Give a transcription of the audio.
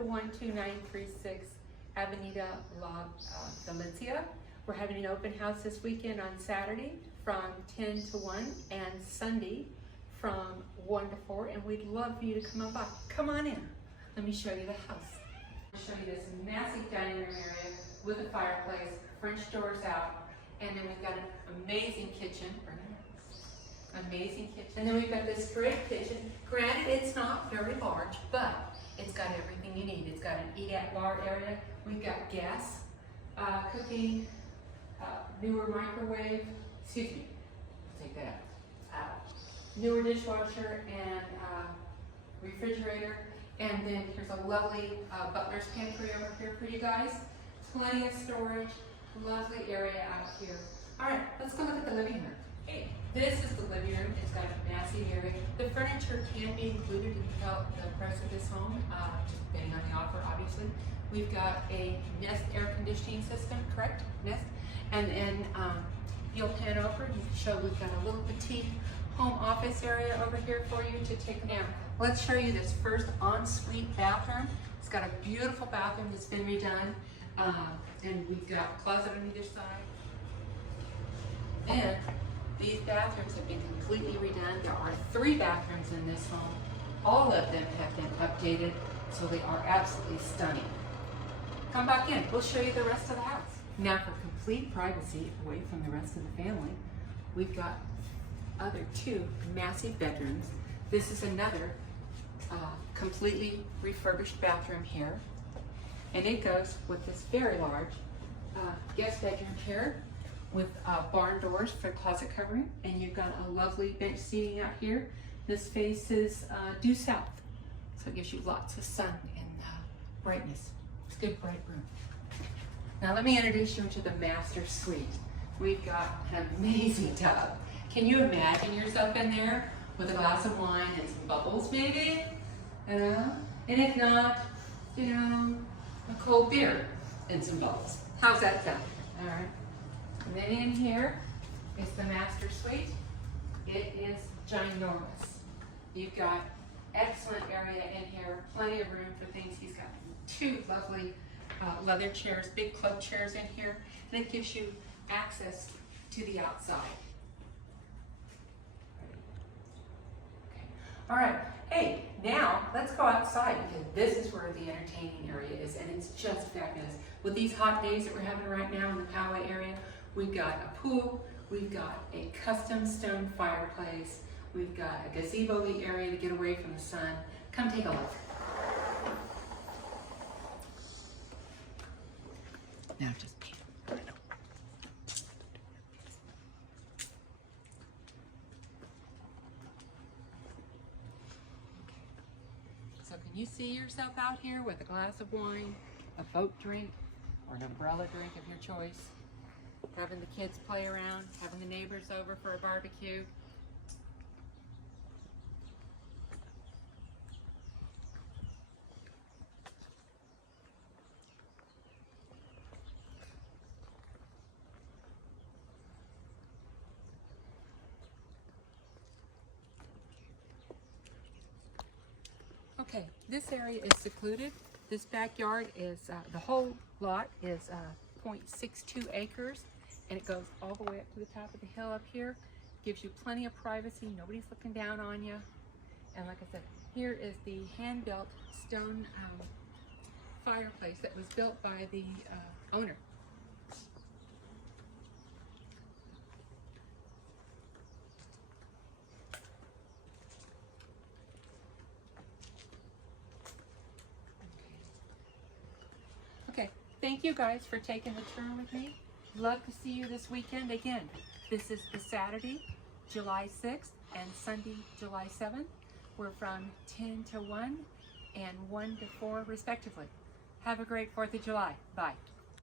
12936 Avenida, Valencia. We're having an open house this weekend on Saturday from 10 to 1 and Sunday from 1 to 4, and we'd love for you to come on by. Come on in. Let me show you the house. I'll show you this massive dining room area with a fireplace, French doors out, and then we've got an amazing kitchen. Amazing kitchen. And then we've got this great kitchen. Granted, it's not very large, but it's got everything you need. It's got an eat-at-bar area. We've got gas, cooking, newer microwave, excuse me, I'll take that out. Newer dishwasher and refrigerator. And then here's a lovely butler's pantry over here for you guys. Plenty of storage, lovely area out here. All right, let's go look at the living room. Hey, this is the living room. It's got a massive area. The furniture can be included in the price of this home, depending on the offer, obviously. We've got a Nest air conditioning system, correct? Nest. And then you'll pan over, you can show we've got a little petite home office area over here for you to take down. Let's show you this first ensuite bathroom. It's got a beautiful bathroom that's been redone. And we've got a closet on either side. And these bathrooms have been completely redone. There are 3 bathrooms in this home. All of them have been updated, so they are absolutely stunning. Come back in, we'll show you the rest of the house. Now for complete privacy away from the rest of the family, we've got other 2 massive bedrooms. This is another completely refurbished bathroom here. And it goes with this very large guest bedroom here with barn doors for closet covering. And you've got a lovely bench seating out here. This faces due south, so it gives you lots of sun and brightness. It's a good bright room. Now let me introduce you to the master suite. We've got an amazing tub. Can you imagine yourself in there with a glass of wine and some bubbles maybe? And if not, you know, a cold beer and some bubbles. How's that sound? All right. And then in here is the master suite. It is ginormous. You've got excellent area in here, plenty of room for things. He's got 2 lovely leather chairs, big club chairs in here, and it gives you access to the outside. Okay. All right. Hey, now let's go outside because this is where the entertaining area is, and it's just fabulous. With these hot days that we're having right now in the Poway area, we've got a pool, we've got a custom stone fireplace, we've got a gazebo-y area to get away from the sun. Come take a look. Now just pan. So can you see yourself out here with a glass of wine, a boat drink, or an umbrella drink of your choice, having the kids play around, having the neighbors over for a barbecue? Okay, this area is secluded. This backyard is, the whole lot is 0.62 acres, and it goes all the way up to the top of the hill up here. Gives you plenty of privacy, nobody's looking down on you. And like I said, here is the hand-built stone fireplace that was built by the owner. Okay, thank you guys for taking the tour with me. Love to see you this weekend. Again, this is the Saturday, July 6th and Sunday, July 7th. We're from 10 to 1 and 1 to 4 respectively. Have a great 4th of July. Bye.